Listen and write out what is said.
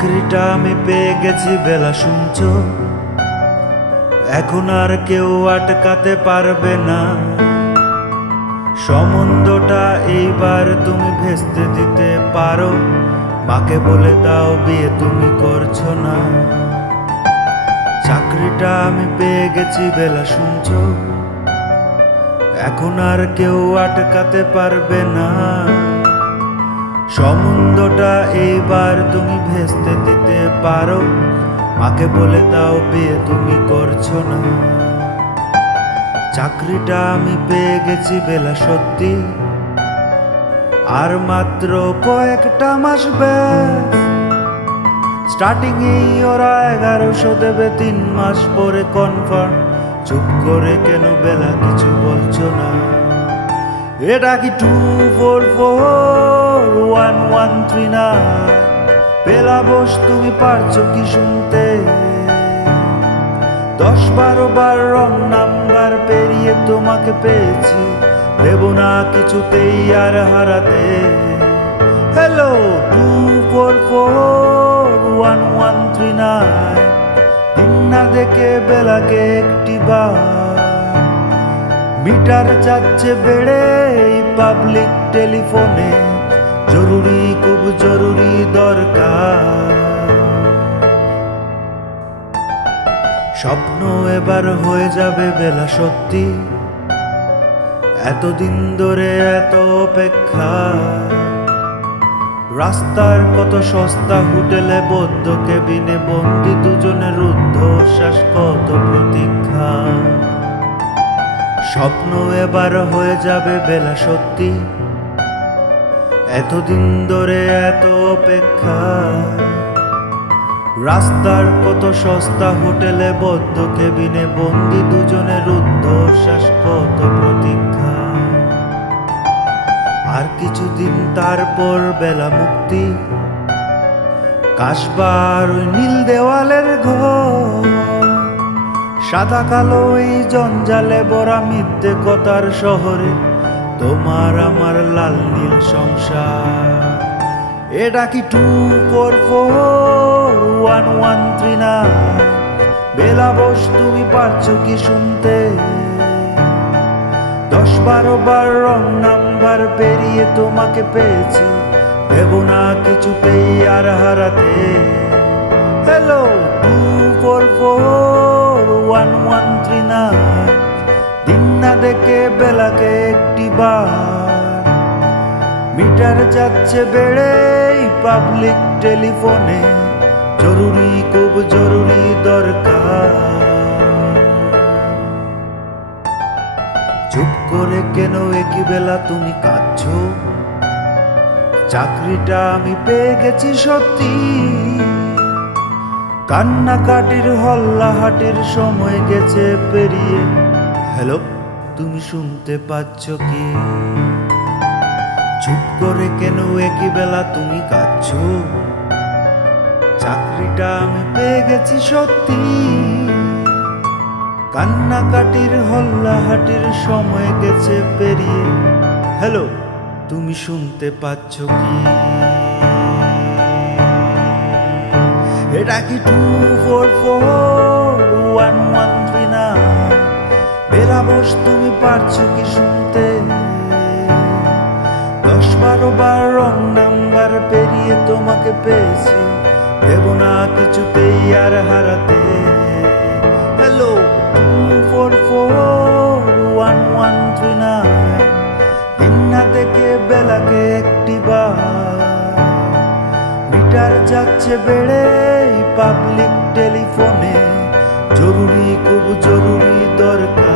চাকরিটা আমি পেয়ে গেছি বেলা শুনছো, এখন আর কেউ আটকাতে পারবে না। সম্বন্ধটা এইবার তুমি ভেস্তে দিতে পারো, মাকে বলে দাও বিয়ে তুমি করছো না। চাকরিটা আমি পেয়ে গেছি বেলা শুনছো, এখন আর কেউ আটকাতে পারবে না। সম্বন্ধটা এইবার তুমি ভেস্তে দিতে পারো, মাকে বলে দাও বিয়ে তুমি করছো না। চাকরিটা আমি পেয়ে গেছি বেলা সত্যি, আর মাত্র কয়েকটা মাস ব্যাস। স্টার্টিং এই ওরা 1100 দেবে, 3 মাস পরে কনফার্ম। চুপ করে কেন বেলা কিছু বলছো না? এটা কি 2441139? বেলা বস তুমি পারছো কি শুনতে? 10-12 বার রং নাম্বার পেরিয়ে তোমাকে পেয়েছি, দেব না কিছুতেই আর হারাতে। হ্যালো 2441139, দিন না দেখে বেলাকে একটি বার। মিটার যাচ্ছে বেড়ে পাবলিক টেলিফোনে, জরুরি খুব জরুরি দরকার। স্বপ্ন এবার হয়ে যাবে বেলা সত্যি, এতদিন ধরে এত অপেক্ষা। রাস্তার কত সস্তা হোটেলে বদ্ধ কেবিনে বন্দি দুজনের রুদ্ধশ্বাস, কত প্রতীক্ষা। স্বপ্ন এবার হয়ে যাবে বেলা সত্যি, এতদিন ধরে এত অপেক্ষা। রাস্তার কত সস্তা হোটেলে বদ্ধ কেবিনে বন্দি দুজনের রুদ্ধশ্বাস, কত প্রতীক্ষা। আর কিছুদিন তারপর বেলা মুক্তি, কাশবার ওই নীল দেওয়ালের ঘর। সাদা কালো এই জঞ্জালে ভরা মিথ্যে কথার শহরে, তোমার আমার লাল নীল সংসার। এটা কি 2441139? বেলা বস তুমি পারছো কি শুনতে? 10-12 বার রং নাম্বার পেরিয়ে তোমাকে পেয়েছি, দেব না কিছুতেই আর হারাতে। হ্যালো 2441139, দিন না দেখে বেলাকে একটি বার। মিটার যাচ্ছে বেড়ে পাবলিক টেলিফোনে, জরুরি খুব জরুরি দরকার। চুপ করে কেন একই বেলা তুমি কাঁদছো? চাকরিটা আমি পেয়ে গেছি সত্যি, কান্নাকাটির হল্লাহাটির সময় গেছে পেরিয়ে। হ্যালো তুমি শুনতে পাচ্ছ কি? চুপ করে কেন একই বেলা তুমি কাঁদছো? চাকরিটা আমি পেয়ে গেছি সত্যি, কান্নাকাটির হল্লাহাটির সময় গেছে পেরিয়ে। হ্যালো তুমি শুনতে পাচ্ছ কি? এটা কি 2441139? বেলা বস তুমি পারছো কি শুনতে? 10-12 বার রং নাম্বার পেরিয়ে তোমাকে পেয়েছি, দেব না কিছুতেই আর হারাতে। হ্যালো 2441139, দিন না দেখে বেলাকে একটি বার। মিটার যাচ্ছে বেড়ে পাবলিক টেলিফোনে, জরুরি খুব জরুরি দরকার।